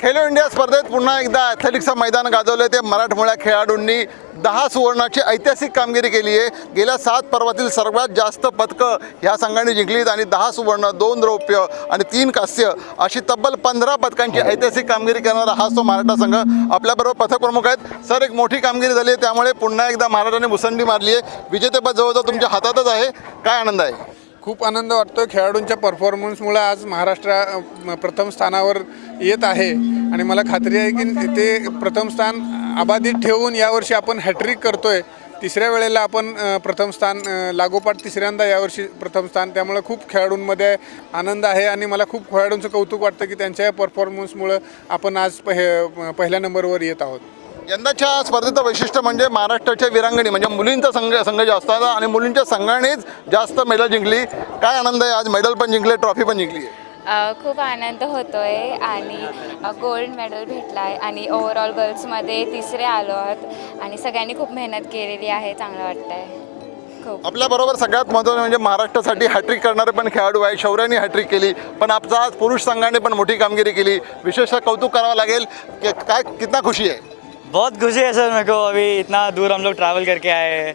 Khelo India स्पर्धेत पुन्हा एकदा ॲथलेटिक्सचं मैदान गाजवलं ते मराठमोळ्या खेळाडूंनी दहा सुवर्णाची ऐतिहासिक कामगिरी केली आहे. गेल्या सात पर्वातील सर्वात जास्त पदकं ह्या संघाने जिंकलीत आणि दहा सुवर्ण दोन रौप्य आणि तीन कांस्य अशी तब्बल पंधरा पदकांची ऐतिहासिक कामगिरी करणारा हाच तो मराठा संघ आपल्याबरोबर पथकप्रमुख आहेत. सर एक मोठी कामगिरी झाली आहे. त्यामुळे पुन्हा एकदा महाराष्ट्राने मुसंडी मारली आहे. विजेतेपद जवळजवळ तुमच्या हातातच आहे. काय आनंद आहे? खूप आनंद वाटतो खेळाडूंच्या परफॉर्मन्समुळे आज महाराष्ट्र प्रथम स्थानावर येत आहे. आणि मला खात्री आहे की ते प्रथम स्थान अबाधित ठेवून यावर्षी आपण हॅट्रिक करतोय. तिसऱ्या वेळेला आपण प्रथम स्थान लागोपाठ तिसऱ्यांदा यावर्षी प्रथम स्थान. त्यामुळे खूप खेळाडूंमध्ये आनंद आहे आणि मला खूप खेळाडूंचं कौतुक वाटतं की त्यांच्या या परफॉर्मन्समुळं आपण आज पह पहिल्या नंबरवर येत आहोत. यंदाच्या स्पर्धेचं वैशिष्ट्य म्हणजे महाराष्ट्राच्या विरांगणी म्हणजे मुलींचा संघ संघ जास्त आहे आणि मुलींच्या संघानेच जास्त मेडल जिंकली. काय आनंद आहे आज? मेडल पण जिंकले ट्रॉफी पण जिंकली आहे. खूप आनंद होतोय आणि गोल्ड मेडल भेटला आहे आणि ओव्हरऑल गर्ल्समध्ये तिसरे आलो आहोत आणि सगळ्यांनी खूप मेहनत केलेली आहे चांगलं वाटतंय. खूप. आपल्याबरोबर सगळ्यात महत्त्वाचं म्हणजे महाराष्ट्रासाठी हॅट्रिक करणारे पण खेळाडू आहे शौर्याने हॅट्रिक केली पण आपचा आज पुरुष संघाने पण मोठी कामगिरी केली. विशेषतः कौतुक करावं लागेल. की काय कितना खुशी आहे? बहुत खुशी है सर मेरे को। अभी इतना दूर हम लोग ट्रैवल करके आए हैं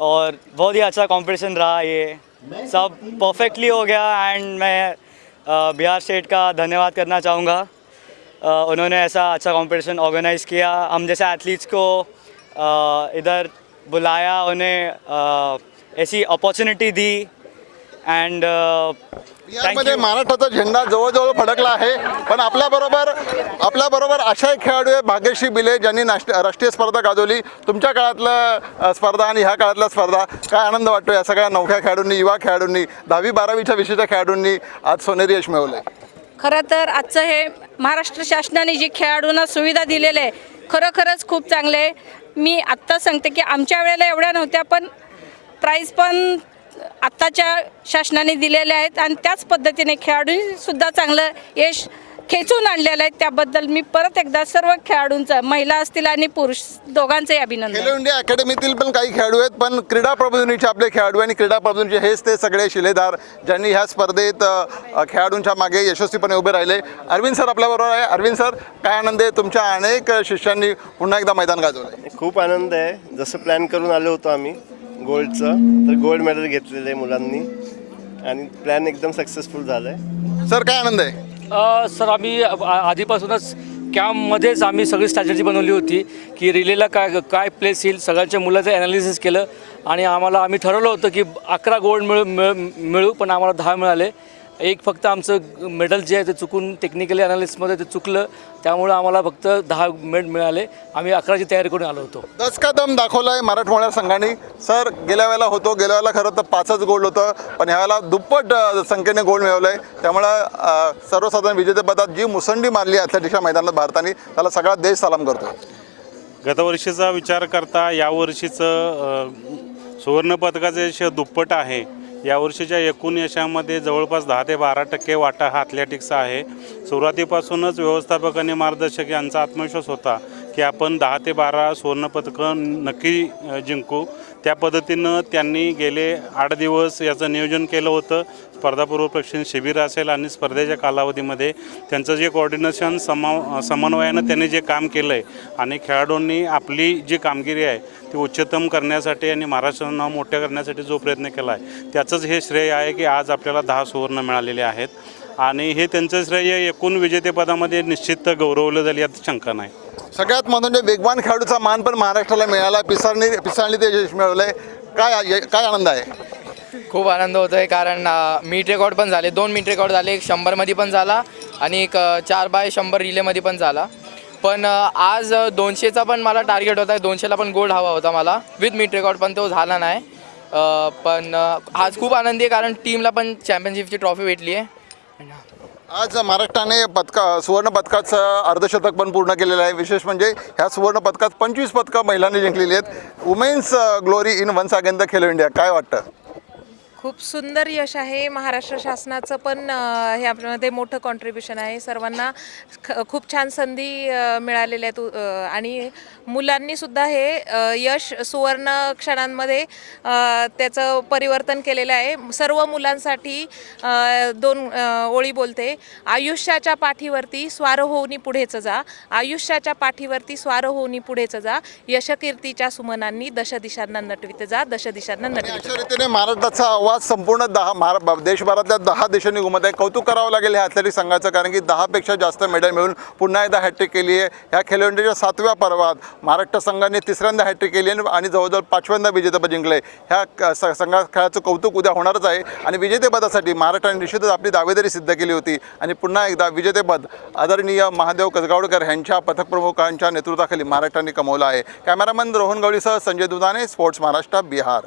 और बहुत ही अच्छा कंपटीशन रहा ये। सब परफेक्टली हो गया एंड मैं बिहार स्टेट का धन्यवाद करना चाहूँगा। उन्होंने ऐसा अच्छा कंपटीशन ऑर्गेनाइज किया। हम जैसे एथलीट्स को इधर बुलाया उन्हें ऐसी अपॉर्चुनिटी दी। एंड थैंक यामध्ये महाराष्ट्राचा झेंडा जवळजवळ फडकला आहे. पण आपल्याबरोबर आपल्याबरोबर अशाही खेळाडू आहे भाग्यश्री बिले ज्यांनी राष्ट्रीय स्पर्धा गाजवली. तुमच्या काळातलं स्पर्धा आणि ह्या काळातल्या स्पर्धा काय आनंद वाटतो या सगळ्या नवख्या खेळाडूंनी युवा खेळाडूंनी दहावी बारावीच्या विशिष्ट खेळाडूंनी आज सोनेरी यश मिळवलं आहे खरं तर आजचं हे महाराष्ट्र शासनाने जी खेळाडूंना सुविधा दिलेल्या आहे खरोखरच खूप चांगले आहे. मी आत्ता सांगते की आमच्या वेळेला एवढ्या नव्हत्या पण प्राईज पण आत्ताच्या शासनाने दिलेल्या आहेत आणि त्याच पद्धतीने खेळाडूंनी सुद्धा चांगलं यश खेचून आणलेलं आहे. त्याबद्दल मी परत एकदा सर्व खेळाडूंचं महिला असतील आणि पुरुष दोघांचंही अभिनंदन. खेलो इंडिया अकॅडमीतील पण काही खेळाडू आहेत पण क्रीडा प्रबोधिनीचे आपले खेळाडू आणि क्रीडा प्रबोधिनीचे हेच ते सगळे शिलेदार ज्यांनी ह्या स्पर्धेत अ, खेळाडूंच्या मागे यशस्वीपणे उभे राहिले. अरविंद सर आपल्याबरोबर आहे. अरविंद सर काय आनंद आहे? तुमच्या अनेक शिष्यांनी पुन्हा एकदा मैदान गाजवलं आहे खूप आनंद आहे. जसं प्लॅन करून आलो होतो आम्ही गोल्डचं. तर गोल्ड मेडल घेतलेलं आहे मुलांनी. आणि प्लॅन एकदम सक्सेसफुल झालं आहे सर काय आनंद आहे? अ, सर आम्ही आ- आधीपासूनच कॅम्पमध्येच आम्ही सगळी स्ट्रॅटेजी बनवली होती की रिलेला काय काय प्लेस येईल सगळ्यांच्या मुलाचं ॲनालिसिस केलं. आणि आम्हाला आम्ही ठरवलं होतं की अकरा गोल्ड मिळू मिळ- मिळू पण आम्हाला दहा मिळाले. एक फक्त आमचं मेडल जे आहे ते चुकून टेक्निकली ॲनालिसिसमध्ये ते चुकलं. त्यामुळं आम्हाला फक्त दहा मेड मिळाले. आम्ही अकराची तयारी करून आलो होतो. दस का दम दाखवला आहे मराठमोळ्या संघाने. सर गेल्या वेळेला होतो. गेल्या वेळेला खरं तर पाचच गोल्ड होतं. पण ह्यावेळेला दुप्पट संख्येने गोल्ड मिळवलं आहे त्यामुळं सर्वसाधारण विजेतेपदात जी मुसंडी मारली ॲथलेटिक्सच्या मैदानात भारताने त्याला सगळा देश सलाम करतो. गतवर्षीचा विचार करता यावर्षीचं सुवर्णपदकाचे यश दुप्पट आहे. यावर्षीच्या एकूण यशामध्ये जवळपास दहा ते बारा टक्के वाटा हा ॲथलेटिक्सचा आहे. सुरुवातीपासूनच व्यवस्थापक आणि मार्गदर्शक यांचा आत्मविश्वास होता. की आपण दहा ते बारा सुवर्णपदकं नक्की जिंकू. त्या पद्धतीनं त्यांनी गेले आठ दिवस याचं नियोजन केलं होतं. स्पर्धापूर्व प्रशिक्षण शिबिर असेल आणि स्पर्धेच्या कालावधीमध्ये त्यांचं जे कोऑर्डिनेशन समा समन्वयानं त्यांनी जे काम केलं आहे आणि खेळाडूंनी आपली जी कामगिरी आहे ती उच्चतम करण्यासाठी आणि महाराष्ट्राचं नाव मोठं करण्यासाठी जो प्रयत्न केला आहे त्याचंच हे श्रेय आहे की आज आपल्याला दहा सुवर्ण मिळालेले आहेत. आणि हे त्यांचं श्रेय एकूण विजेतेपदामध्ये निश्चित गौरवलं जाईल यात शंका नाही. सगळ्यात महत्त्वाचे वेगवान खेळाडूचा मान पण महाराष्ट्राला मिळाला. पिसाळणी पिसाळणी ते यश मिळवलं आहे? काय काय आनंद आहे? खूप आनंद होतो आहे कारण मीट रेकॉर्ड पण झाले. दोन मीट रेकॉर्ड झाले. एक शंभरमध्ये पण झाला आणि एक चार बाय शंभर रिलेमध्ये पण झाला. पण आज दोनशेचा पण मला टार्गेट होता. दोनशेला पण गोल्ड हवा होता मला. विथ मीट रेकॉर्ड पण तो झाला नाही. पण आज खूप आनंदी आहे कारण टीमला पण चॅम्पियनशिपची ट्रॉफी भेटली आहे. आज महाराष्ट्राने पदका सुवर्ण पदकाचं अर्धशतक पण पूर्ण केलेलं आहे. विशेष म्हणजे ह्या सुवर्ण पदकात पंचवीस पदकं महिलांनी जिंकलेली आहेत. Women's glory in once again the Khelo India काय वाटतं? खूप सुंदर यश आहे महाराष्ट्र शासनाचं पण ह्यामध्ये मोठं कॉन्ट्रीब्युशन आहे. सर्वांना ख- खूप छान संधी मिळालेल्या आहेत आणि मुलांनी सुद्धा हे यश सुवर्ण क्षणांमध्ये त्याचं परिवर्तन केलेलं आहे. सर्व मुलांसाठी दोन ओळी बोलते. आयुष्याच्या पाठीवरती स्वार होऊनी पुढेच जा. आयुष्याच्या पाठीवरती स्वार होऊनी पुढेच जा. यशकीर्तीच्या सुमनांनी दश दिशांना नटवित जा. दश दिशांना नटवित महाराष्ट्राचा आवाज संपूर्ण दहा महारा देशभरातल्या दहा देशांनी घुमत आहे. कौतुक करावं लागेल ह्या ॲथलेटिक संघाचं कारण की दहापेक्षा जास्त मेडल मिळून पुन्हा एकदा हॅट्रिक केली आहे. ह्या खेलो इंडियाच्या सातव्या पर्वात महाराष्ट्र संघाने तिसऱ्यांदा हॅट्रिक केली आहे आणि जवळजवळ पाचव्यांदा विजेतेपद जिंकले ह्या क- संघा खेळाचं कौतुक उद्या होणारच आहे आणि विजेतेपदासाठी महाराष्ट्राने निश्चितच आपली दावेदारी सिद्ध केली होती आणि पुन्हा एकदा विजेतेपद आदरणीय महादेव कसगावडकर यांच्या पथकप्रमुखांच्या नेतृत्वाखाली महाराष्ट्राने कमवलं आहे. कॅमेरामन रोहन गवळीसह संजय दुधाने स्पोर्ट्स महाराष्ट्र बिहार.